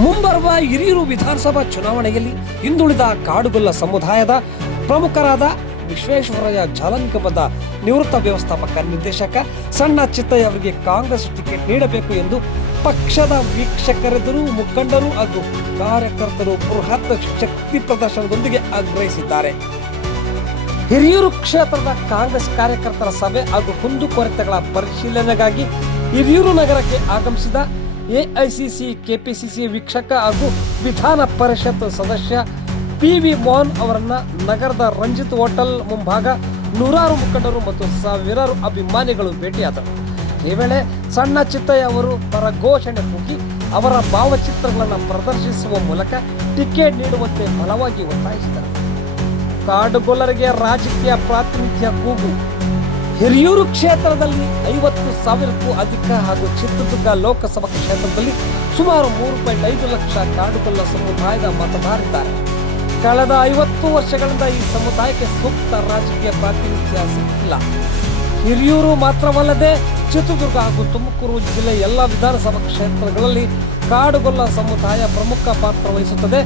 ಮುಂಬರುವ ಹಿರಿಯೂರು ವಿಧಾನಸಭಾ ಚುನಾವಣೆಯಲ್ಲಿ ಹಿಂದುಳಿದ ಕಾಡುಗೊಲ್ಲ ಸಮುದಾಯದ ಪ್ರಮುಖರಾದ ವಿಶ್ವೇಶ್ವರಯ್ಯ ಜಾಲನಿಗಮದ ನಿವೃತ್ತ ವ್ಯವಸ್ಥಾಪಕ ನಿರ್ದೇಶಕ ಸಣ್ಣ ಚಿತ್ತಯ್ಯ ಅವರಿಗೆ ಕಾಂಗ್ರೆಸ್ ಟಿಕೆಟ್ ನೀಡಬೇಕು ಎಂದು ಪಕ್ಷದ ವೀಕ್ಷಕರೆದುರು ಮುಖಂಡರು ಹಾಗೂ ಕಾರ್ಯಕರ್ತರು ಬೃಹತ್ ಶಕ್ತಿ ಪ್ರದರ್ಶನದೊಂದಿಗೆ ಆಗ್ರಹಿಸಿದ್ದಾರೆ. ಹಿರಿಯೂರು ಕ್ಷೇತ್ರದ ಕಾಂಗ್ರೆಸ್ ಕಾರ್ಯಕರ್ತರ ಸಭೆ ಹಾಗೂ ಕುಂದುಕೊರತೆಗಳ ಪರಿಶೀಲನೆಗಾಗಿ ಹಿರಿಯೂರು ನಗರಕ್ಕೆ ಆಗಮಿಸಿದ ಎಐಸಿಸಿ ಕೆಪಿಸಿಸಿ ವೀಕ್ಷಕ ಹಾಗೂ ವಿಧಾನ ಪರಿಷತ್ ಸದಸ್ಯ ಪಿವಿ ಮೋಹನ್ ಅವರನ್ನ ನಗರದ ರಂಜಿತ್ ಹೋಟೆಲ್ ಮುಂಭಾಗ ನೂರಾರು ಮುಖಂಡರು ಮತ್ತು ಸಾವಿರಾರು ಅಭಿಮಾನಿಗಳು ಭೇಟಿಯಾದರು. ಈ ವೇಳೆ ಸಣ್ಣ ಚಿತ್ತಯ್ಯ ಅವರು ಪರ ಘೋಷಣೆ ಕೂಗಿ ಅವರ ಭಾವಚಿತ್ರಗಳನ್ನು ಪ್ರದರ್ಶಿಸುವ ಮೂಲಕ ಟಿಕೆಟ್ ನೀಡುವಂತೆ ಬಲವಾಗಿ ಒತ್ತಾಯಿಸಿದರು. ಕಾಡುಗೊಲ್ಲರಿಗೆ ರಾಜಕೀಯ ಪ್ರಾತಿನಿಧ್ಯ ಕೂಗು. ಹಿರಿಯೂರು ಕ್ಷೇತ್ರದಲ್ಲಿ 50,000ಕ್ಕೂ ಅಧಿಕ ಹಾಗೂ ಚಿತ್ರದುರ್ಗ ಲೋಕಸಭಾ ಕ್ಷೇತ್ರದಲ್ಲಿ ಸುಮಾರು 3.5 ಲಕ್ಷ ಕಾಡುಗೊಲ್ಲ ಸಮುದಾಯದ ಮತದಾರರಿದ್ದಾರೆ. ಕಳೆದ 50 ವರ್ಷಗಳಿಂದ ಈ ಸಮುದಾಯಕ್ಕೆ ಸೂಕ್ತ ರಾಜಕೀಯ ಪ್ರಾತಿನಿಧ್ಯ ಸಿಕ್ಕಿಲ್ಲ. ಹಿರಿಯೂರು ಮಾತ್ರವಲ್ಲದೆ ಚಿತ್ರದುರ್ಗ ಹಾಗೂ ತುಮಕೂರು ಜಿಲ್ಲೆ ಎಲ್ಲ ವಿಧಾನಸಭಾ ಕ್ಷೇತ್ರಗಳಲ್ಲಿ ಕಾಡುಗೊಲ್ಲ ಸಮುದಾಯ ಪ್ರಮುಖ ಪಾತ್ರ ವಹಿಸುತ್ತದೆ.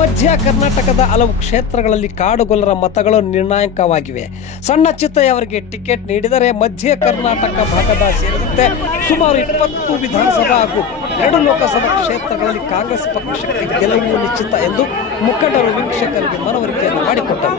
ಮಧ್ಯ ಕರ್ನಾಟಕದ ಹಲವು ಕ್ಷೇತ್ರಗಳಲ್ಲಿ ಕಾಡುಗೊಲ್ಲರ ಮತಗಳು ನಿರ್ಣಾಯಕವಾಗಿವೆ. ಸಣ್ಣ ಚಿತ್ತಯ್ಯ ಅವರಿಗೆ ಟಿಕೆಟ್ ನೀಡಿದರೆ ಮಧ್ಯ ಕರ್ನಾಟಕ ಭಾಗದ ಸೇರಿದಂತೆ ಸುಮಾರು 20 ವಿಧಾನಸಭಾ ಹಾಗೂ 2 ಲೋಕಸಭಾ ಕ್ಷೇತ್ರಗಳಲ್ಲಿ ಕಾಂಗ್ರೆಸ್ ಪಕ್ಷಕ್ಕೆ ಗೆಲುವು ನಿಶ್ಚಿತ ಎಂದು ಮುಖಂಡರು ವೀಕ್ಷಕರಿಗೆ ಮನವರಿಕೆಯನ್ನು ಮಾಡಿಕೊಟ್ಟರು.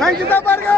ಸಂಚಿತ ಬರ್ಗ